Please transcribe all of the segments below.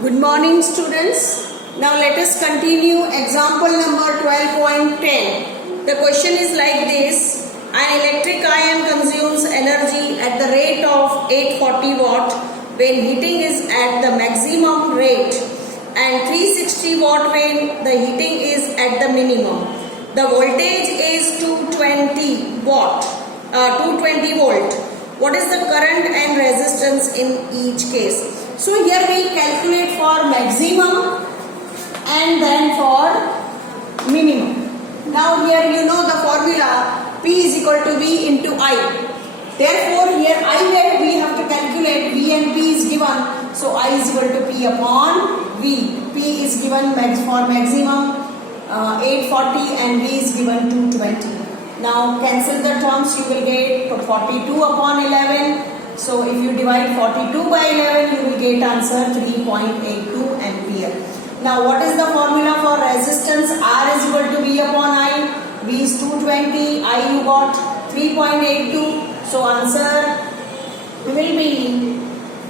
Good morning, students. Now let us continue example number 12.10. The question is like this. An electric ion consumes energy at the rate of 840 watt when heating is at the maximum rate and 360 watt when the heating is at the minimum. The voltage is 220 volt. What is the current and resistance in each case? So here we calculate for maximum and then for minimum. Now here you know the formula P is equal to V into I. Therefore here I we have to calculate V and P is given. So I is equal to P upon V. P is given for maximum 840 and V is given 220. Now cancel the terms, you will get 42 upon 11. So if you divide 42 by 11, you will get answer 3.82 ampere. Now what is the formula for resistance? R is equal to V upon I. V is 220. I you got 3.82. So answer will be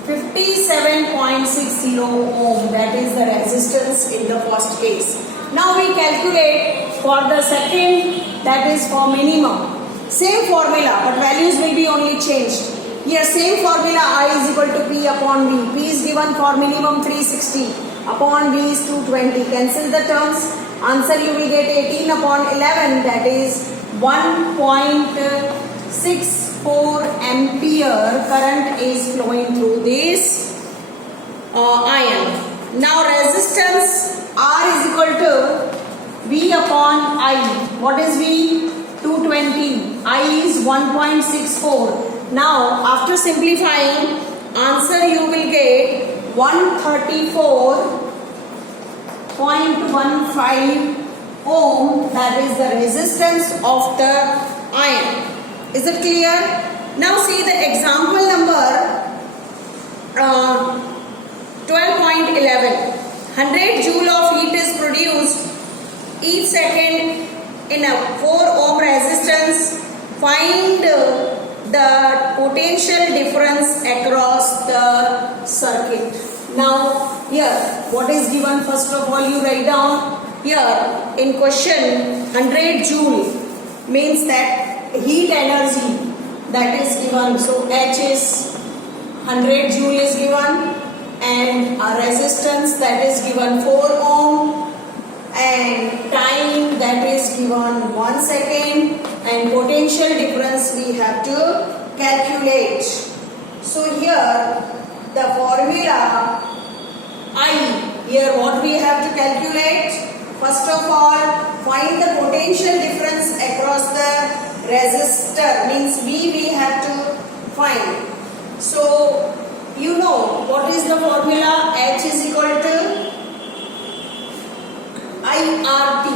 57.60 ohm. That is the resistance in the first case. Now we calculate for the second, that is for minimum. Same formula, but values will be only changed. Here same formula I is equal to P upon V. P is given for minimum 360 upon V is 220. Cancel the terms. Answer you will get 18 upon 11, that is 1.64 ampere current is flowing through this ion. Now resistance R is equal to V upon I. What is V? 220. I is 1.64. Now after simplifying, answer you will get 134.15 ohm, that is the resistance of the ion. Is it clear? Now see the example number 12.11. 100 joule of heat is produced each second in a 4 ohm resistance. Find the potential difference across the circuit. Now here what is given, first of all you write down here in question 100 joule means that heat energy that is given. So H is 100 joule is given and a resistance that is given 4 ohm and time that is given 1 second and potential difference we have to calculate. So here the formula I, here what we have to calculate, first of all find the potential difference across the resistor, means we have to find. So you know what is the formula? H is equal to IRT.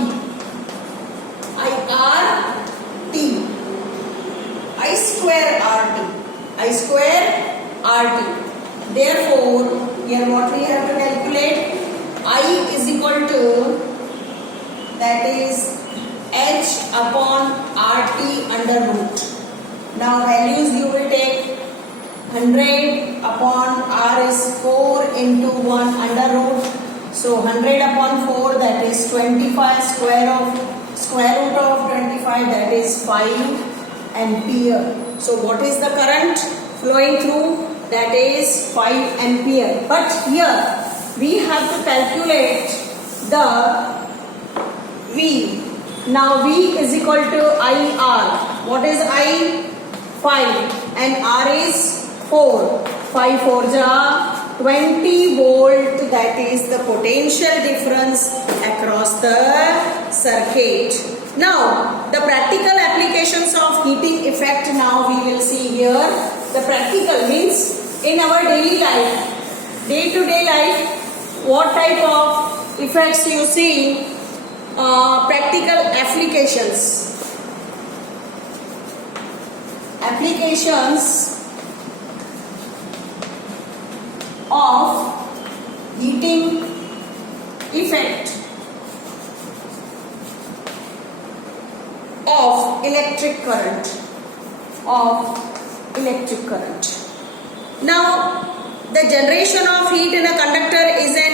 I square RT. Therefore, here what we have to calculate? I is equal to, that is H upon RT under root. Now values you will take 100 upon R is 4 into 1 under root. So 100 upon 4, that is 25, square root of 25, that is 5 ampere. So what is the current flowing through? That is 5 ampere. But here we have to calculate the V. Now V is equal to IR. What is I? 5 and R is 4. 5 4 ja 20 volt, that is the potential difference across the circuit. Now the practical applications of heating effect now we will see here. The practical means in our daily life, day-to-day life, what type of effects you see? Practical applications of heating effect of electric current. Now the generation of heat in a conductor is an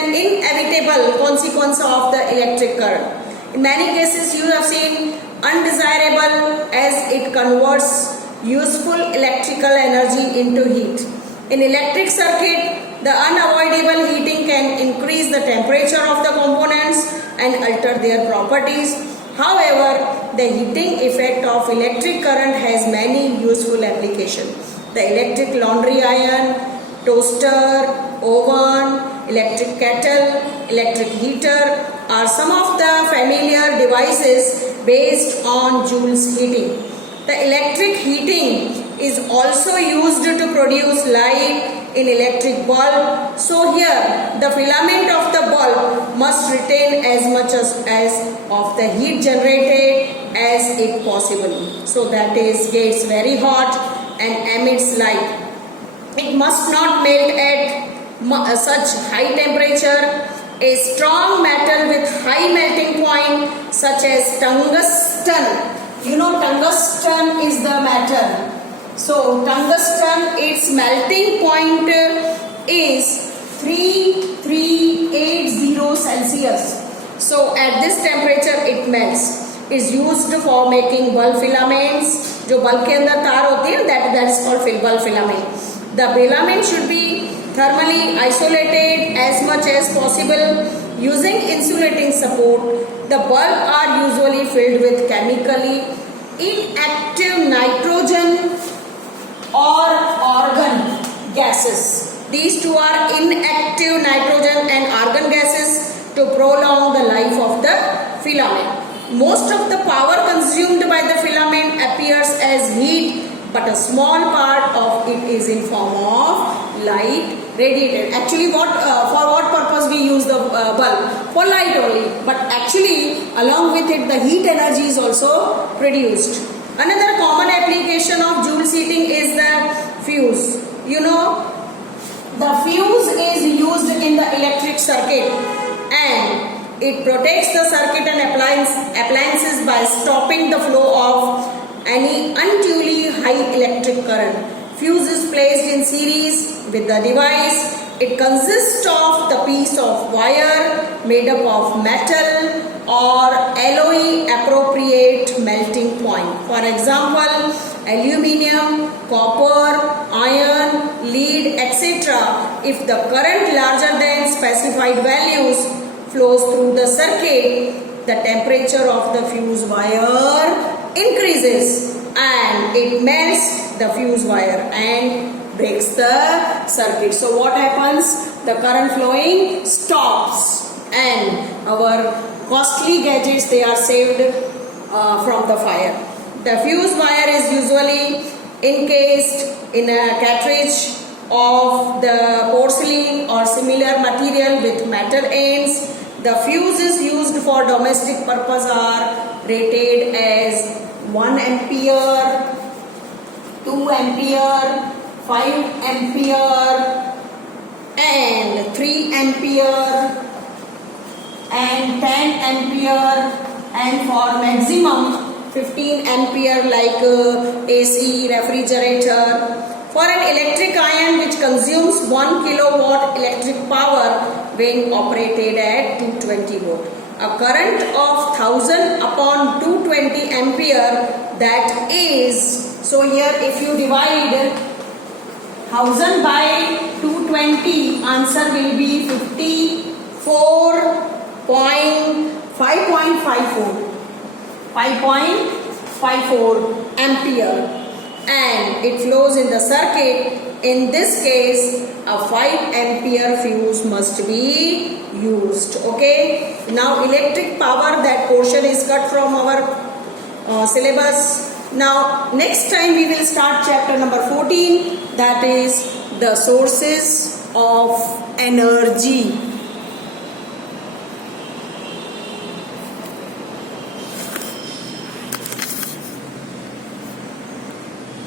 undesirable consequence of the electric current. In many cases you have seen undesirable as it converts useful electrical energy into heat. In electric circuit, the unavoidable heating can increase the temperature of the components and alter their properties. However, the heating effect of electric current has many useful applications. The electric laundry iron, toaster, oven, electric kettle, electric heater are some of the familiar devices based on Joule's heating. The electric heating is also used to produce light in electric bulb. So here the filament of the bulb must retain as much as of the heat generated as it possible. So that is gets very hot and emits light. It must not melt at such high temperature. A strong metal with high melting point such as tungsten. You know tungsten is the metal. So tungsten, its melting point is 3380 Celsius. So at this temperature it melts. Is used for making bulb filaments. जो bulb के अंदर तार होती है that is called bulb filament. The filament should be thermally isolated as much as possible using insulating support. The bulb are usually filled with chemically inactive nitrogen or argon gases. These two are inactive nitrogen and argon gases to prolong the life of the filament. Most of the power consumed by the filament appears as heat, but a small part of it is in form of light radiated. Actually, for what purpose we use the bulb? For light only. But actually, along with it, the heat energy is also produced. Another common application of Joule's heating is the fuse. You know, the fuse is used in the electric circuit and it protects the circuit and appliances by stopping the flow of any unduly high electric current. Fuse is placed in series with the device. It consists of the piece of wire made up of metal or alloy appropriate melting point. For example, aluminium, copper, iron, lead, etc. If the current larger than specified values flows through the circuit, the temperature of the fuse wire increases and it melts the fuse wire and breaks the circuit. So what happens? The current flowing stops and our costly gadgets, they are saved from the fire. The fuse wire is usually encased in a cartridge of the porcelain or similar material with metal ends. The fuses used for domestic purpose are rated as 1 ampere, 2 ampere, 5 ampere and 3 ampere and 10 ampere and for maximum 15 ampere like AC, refrigerator. For an electric iron which consumes 1 kilowatt electric power when operated at 220 volt. A current of 1000 upon 220 ampere, that is, so here if you divide 1000 by 220, answer will be 5.54 ampere and it flows in the circuit. In this case, a 5 ampere fuse must be used. Okay. Now electric power, that portion is cut from our syllabus. Now next time we will start chapter number 14, that is the sources of energy.